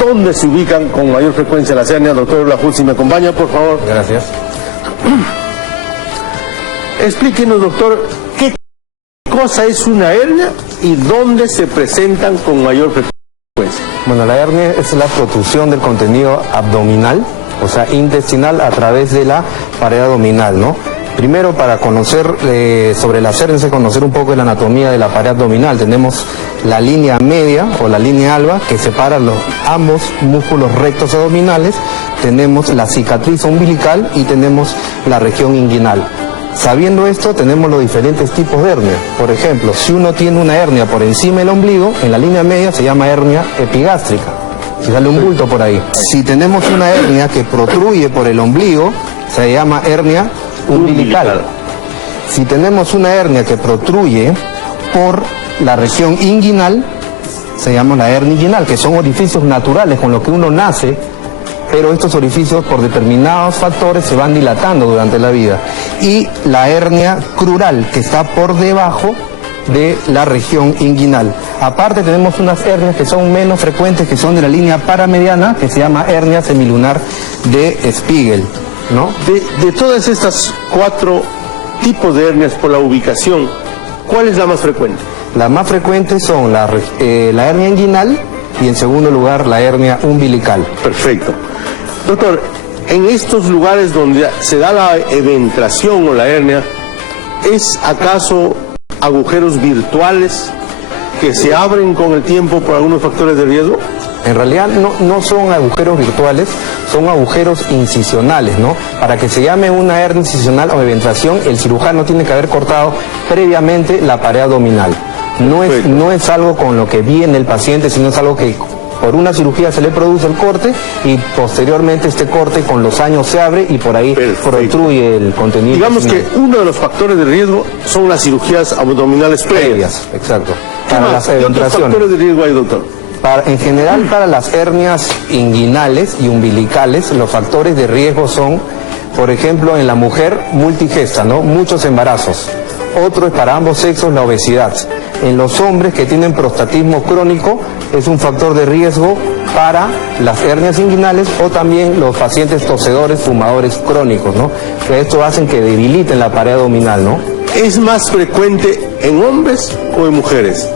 ¿dónde se ubican con mayor frecuencia las hernias? Doctor Lajud, si me acompaña, por favor. Gracias. Explíquenos, doctor, qué cosa es una hernia y dónde se presentan con mayor frecuencia. Bueno, la hernia es la protrusión del contenido abdominal, o sea, intestinal, a través de la pared abdominal, ¿no? Primero, para conocer sobre las hernias, es conocer un poco de la anatomía de la pared abdominal. Tenemos la línea media o la línea alba que separa ambos músculos rectos abdominales. Tenemos la cicatriz umbilical y tenemos la región inguinal. Sabiendo esto, tenemos los diferentes tipos de hernia. Por ejemplo, si uno tiene una hernia por encima del ombligo, en la línea media se llama hernia epigástrica. Si sale un bulto por ahí. Si tenemos una hernia que protruye por el ombligo, se llama hernia umbilical. Si tenemos una hernia que protruye por la región inguinal, se llama la hernia inguinal, que son orificios naturales con los que uno nace, pero estos orificios por determinados factores se van dilatando durante la vida. Y la hernia crural, que está por debajo de la región inguinal. Aparte tenemos unas hernias que son menos frecuentes, que son de la línea paramediana, que se llama hernia semilunar de Spiegel, ¿no? De todas estas 4 tipos de hernias por la ubicación, ¿cuál es la más frecuente? Las más frecuentes son la hernia inguinal y en segundo lugar la hernia umbilical. Perfecto. Doctor, en estos lugares donde se da la eventración o la hernia, ¿es acaso agujeros virtuales que se abren con el tiempo por algunos factores de riesgo? En realidad no son agujeros virtuales, son agujeros incisionales, ¿no? Para que se llame una hernia incisional o eventración, el cirujano tiene que haber cortado previamente la pared abdominal. No es algo con lo que viene el paciente, sino es algo que por una cirugía se le produce el corte y posteriormente este corte con los años se abre y por ahí protruye el contenido. Digamos que uno de los factores de riesgo son las cirugías abdominales previas. Exacto. Para las eventraciones. ¿Qué factores de riesgo hay, doctor? En general, para las hernias inguinales y umbilicales, los factores de riesgo son, por ejemplo, en la mujer multigesta, ¿no? Muchos embarazos. Otro es para ambos sexos la obesidad. En los hombres que tienen prostatismo crónico es un factor de riesgo para las hernias inguinales o también los pacientes tosedores, fumadores crónicos, ¿no? Que esto hacen que debiliten la pared abdominal, ¿no? ¿Es más frecuente en hombres o en mujeres?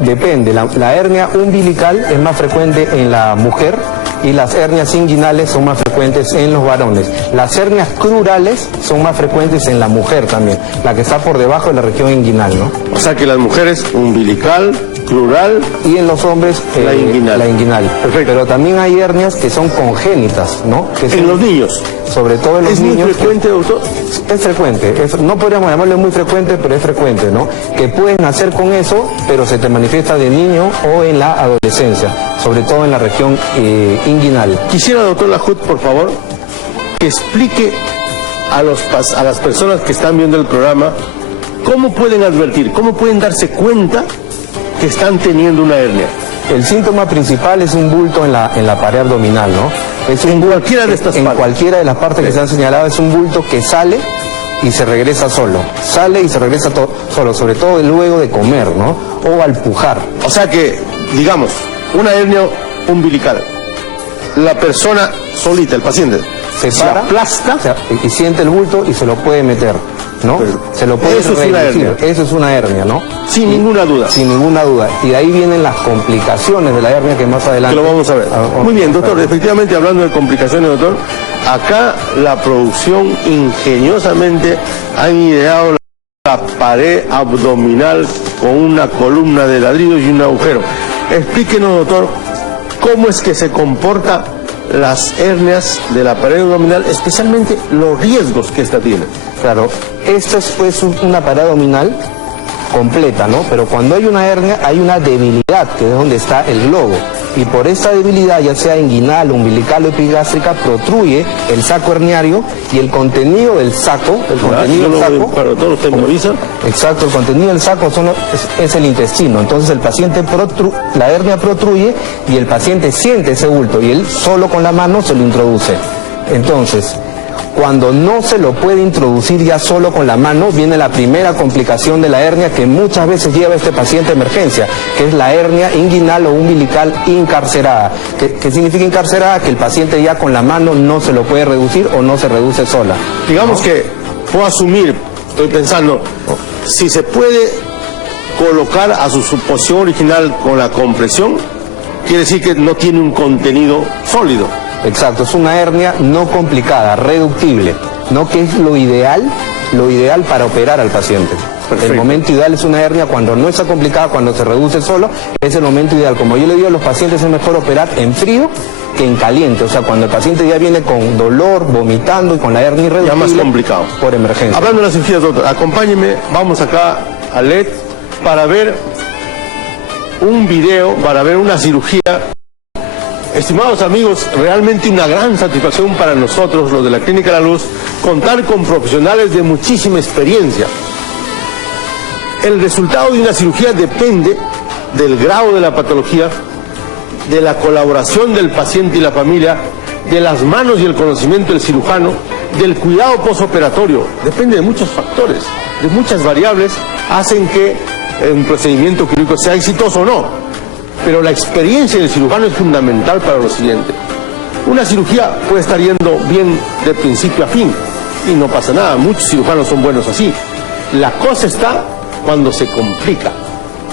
Depende, la hernia umbilical es más frecuente en la mujer y las hernias inguinales son más frecuentes en los varones. Las hernias crurales son más frecuentes en la mujer también, la que está por debajo de la región inguinal, ¿no? O sea que las mujeres umbilical, crural y en los hombres la inguinal. La inguinal. Perfecto. Pero también hay hernias que son congénitas, ¿no? En los niños. Sobre todo en los niños. ¿Es muy frecuente, doctor? Es frecuente. No podríamos llamarlo muy frecuente, pero es frecuente, ¿no? Que puedes nacer con eso, pero se te manifiesta de niño o en la adolescencia, sobre todo en la región inguinal. Quisiera, doctor Lajud, por favor, que explique a las personas que están viendo el programa cómo pueden advertir, cómo pueden darse cuenta que están teniendo una hernia. El síntoma principal es un bulto en la pared abdominal, ¿no? En cualquiera de estas partes. En cualquiera de las partes que se han señalado es un bulto que sale y se regresa solo. Sale y se regresa solo, sobre todo luego de comer, ¿no? O al pujar. O sea que, digamos, una hernia umbilical, la persona solita, el paciente, se para, aplasta y siente el bulto y se lo puede meter, ¿no? Se lo puede Eso es una hernia. Eso es una hernia, ¿no? Sin ninguna duda. Sin ninguna duda. Y de ahí vienen las complicaciones de la hernia que más adelante... Que lo vamos a ver. Muy bien, doctor. Efectivamente, hablando de complicaciones, doctor, acá la producción ingeniosamente han ideado la pared abdominal con una columna de ladrillos y un agujero. Explíquenos, doctor, cómo es que se comporta las hernias de la pared abdominal, especialmente los riesgos que esta tiene. Claro, esto es pues una pared abdominal completa, ¿no? Pero cuando hay una hernia hay una debilidad, que es donde está el globo. Y por esta debilidad, ya sea inguinal, umbilical o epigástrica, protruye el saco herniario y el contenido del saco, para todos los temporizan. Exacto, el contenido del saco es el intestino. Entonces el paciente la hernia protruye y el paciente siente ese bulto y él solo con la mano se lo introduce. Entonces, Cuando no se lo puede introducir ya solo con la mano, viene la primera complicación de la hernia que muchas veces lleva a este paciente a emergencia, que es la hernia inguinal o umbilical incarcerada. ¿Qué significa incarcerada? Que el paciente ya con la mano no se lo puede reducir o no se reduce sola. Digamos que puedo asumir, estoy pensando, si se puede colocar a su posición original con la compresión, quiere decir que no tiene un contenido sólido. Exacto, es una hernia no complicada, reductible, ¿no? Que es lo ideal para operar al paciente. Perfecto. El momento ideal es una hernia cuando no está complicada, cuando se reduce solo, es el momento ideal. Como yo le digo a los pacientes, es mejor operar en frío que en caliente. O sea, cuando el paciente ya viene con dolor, vomitando y con la hernia irreductible, ya más complicado. Por emergencia. Hablando de las cirugías, doctor, acompáñeme, vamos acá a LED para ver un video, para ver una cirugía. Estimados amigos, realmente una gran satisfacción para nosotros, los de la Clínica La Luz, contar con profesionales de muchísima experiencia. El resultado de una cirugía depende del grado de la patología, de la colaboración del paciente y la familia, de las manos y el conocimiento del cirujano, del cuidado postoperatorio. Depende de muchos factores, de muchas variables, hacen que un procedimiento quirúrgico sea exitoso o no. Pero la experiencia del cirujano es fundamental para lo siguiente. Una cirugía puede estar yendo bien de principio a fin y no pasa nada, muchos cirujanos son buenos así. La cosa está cuando se complica.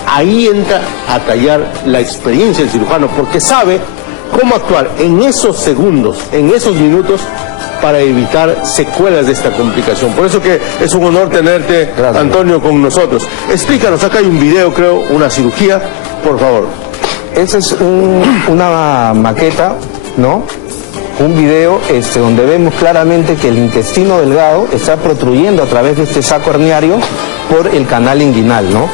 Ahí entra a tallar la experiencia del cirujano, porque sabe cómo actuar en esos segundos, en esos minutos, para evitar secuelas de esta complicación. Por eso que es un honor tenerte, gracias, Antonio, con nosotros. Explícanos, acá hay un video, creo, una cirugía, por favor. Esa es una maqueta, ¿no? Un video donde vemos claramente que el intestino delgado está protruyendo a través de este saco herniario por el canal inguinal, ¿no?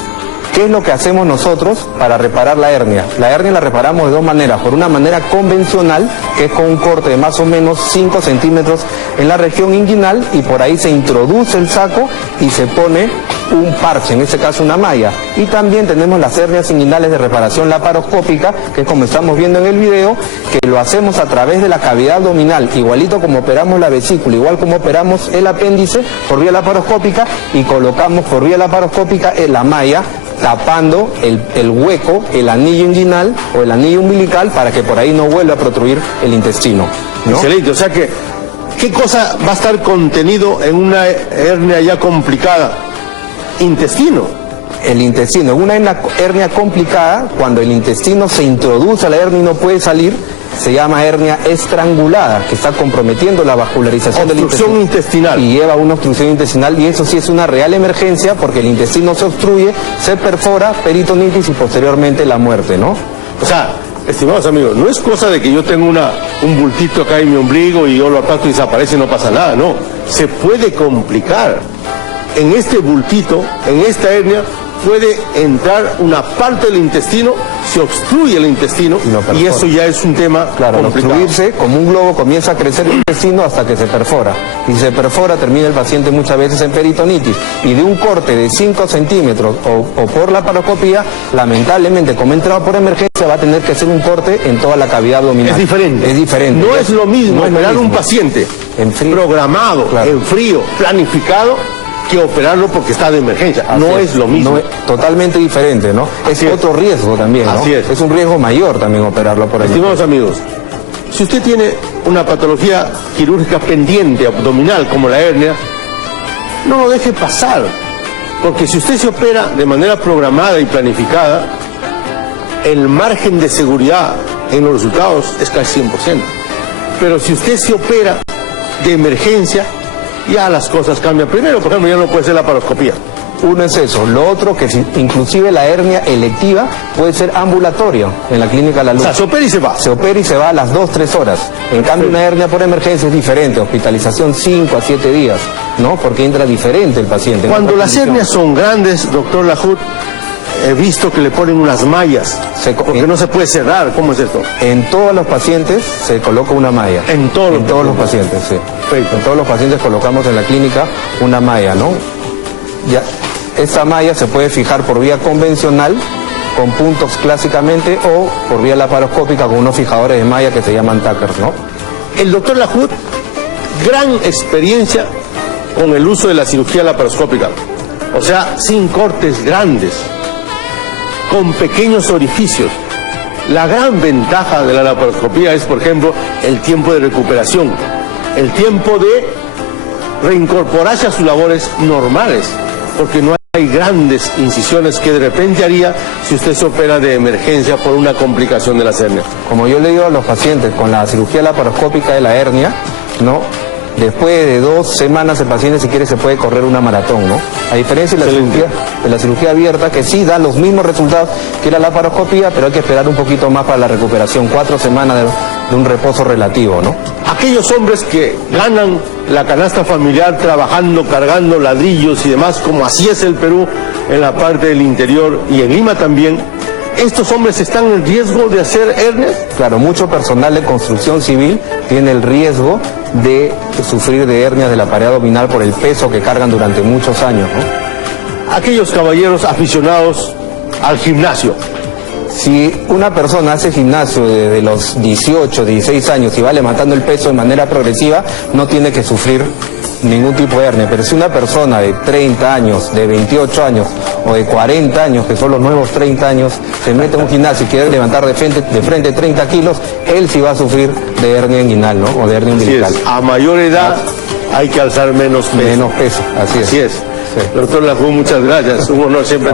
¿Qué es lo que hacemos nosotros para reparar la hernia? La hernia la reparamos de dos maneras. Por una manera convencional, que es con un corte de más o menos 5 centímetros en la región inguinal, y por ahí se introduce el saco y se pone un parche, en este caso una malla. Y también tenemos las hernias inguinales de reparación laparoscópica, que es como estamos viendo en el video, que lo hacemos a través de la cavidad abdominal, igualito como operamos la vesícula, igual como operamos el apéndice por vía laparoscópica, y colocamos por vía laparoscópica la malla tapando el hueco, el anillo inguinal o el anillo umbilical, para que por ahí no vuelva a protruir el intestino, ¿no? Excelente, o sea que, ¿qué cosa va a estar contenido en una hernia ya complicada? Intestino. El intestino, en una hernia complicada, cuando el intestino se introduce a la hernia y no puede salir, se llama hernia estrangulada, que está comprometiendo la vascularización del intestino. Obstrucción intestinal. Y lleva a una obstrucción intestinal, y eso sí es una real emergencia, porque el intestino se obstruye, se perfora, peritonitis y posteriormente la muerte, ¿no? O sea, estimados amigos, no es cosa de que yo tenga un bultito acá en mi ombligo y yo lo aplasto y desaparece y no pasa nada, no. Se puede complicar. En este bultito, en esta hernia, puede entrar una parte del intestino, se obstruye el intestino y eso ya es un tema complicado. Al obstruirse, como un globo, comienza a crecer el intestino hasta que se perfora. Y se perfora, termina el paciente muchas veces en peritonitis. Y de un corte de 5 centímetros o por laparoscopía, lamentablemente, como entraba por emergencia, va a tener que hacer un corte en toda la cavidad abdominal. Es diferente. Es diferente. No es lo mismo operar un paciente en frío, programado, en frío, planificado, que operarlo porque está de emergencia. No es lo mismo. No es, totalmente diferente, ¿no? Es otro riesgo también, ¿no? Así es. Es un riesgo mayor también operarlo por ahí. Estimados amigos, si usted tiene una patología quirúrgica pendiente abdominal como la hernia, no lo deje pasar, porque si usted se opera de manera programada y planificada, el margen de seguridad en los resultados es casi 100%. Pero si usted se opera de emergencia, ya las cosas cambian. Primero, por ejemplo, ya no puede ser la laparoscopía. Uno es eso. Lo otro, que inclusive la hernia electiva puede ser ambulatoria en la Clínica La Luz. O sea, se opera y se va. Se opera y se va a las 2-3 horas. En cambio, una hernia por emergencia es diferente. Hospitalización 5 a 7 días, ¿no? Porque entra diferente el paciente. Cuando las hernias son grandes, doctor Lahoud, he visto que le ponen unas mallas, porque no se puede cerrar. ¿Cómo es esto? En todos los pacientes se coloca una malla. En todos los pacientes, sí. Perfecto. En todos los pacientes colocamos en la clínica una malla, ¿no? Ya, esta malla se puede fijar por vía convencional, con puntos clásicamente, o por vía laparoscópica con unos fijadores de malla que se llaman tackers, ¿no? El doctor Lahoud gran experiencia con el uso de la cirugía laparoscópica. O sea, sin cortes grandes, con pequeños orificios. La gran ventaja de la laparoscopía es, por ejemplo, el tiempo de recuperación, el tiempo de reincorporarse a sus labores normales, porque no hay grandes incisiones que de repente haría si usted se opera de emergencia por una complicación de las hernias. Como yo le digo a los pacientes, con la cirugía laparoscópica de la hernia, ¿no? Después de 2 semanas el paciente, si quiere, se puede correr una maratón, ¿no? A diferencia de la cirugía abierta, que sí da los mismos resultados que la laparoscopía, pero hay que esperar un poquito más para la recuperación, 4 semanas de un reposo relativo, ¿no? Aquellos hombres que ganan la canasta familiar trabajando, cargando ladrillos y demás, como así es el Perú en la parte del interior y en Lima también, ¿estos hombres están en riesgo de hacer hernias? Claro, mucho personal de construcción civil tiene el riesgo de sufrir de hernias de la pared abdominal por el peso que cargan durante muchos años, ¿no? Aquellos caballeros aficionados al gimnasio. Si una persona hace gimnasio desde los 18, 16 años y va levantando el peso de manera progresiva, no tiene que sufrir ningún tipo de hernia. Pero si una persona de 30 años, de 28 años o de 40 años, que son los nuevos 30 años, se mete en un gimnasio y quiere levantar de frente 30 kilos, él sí va a sufrir de hernia inguinal, ¿no? O de hernia umbilical. A mayor edad hay que alzar menos peso. Menos peso, así es. Así es. Sí. Doctor Lajún, muchas gracias. Un honor siempre.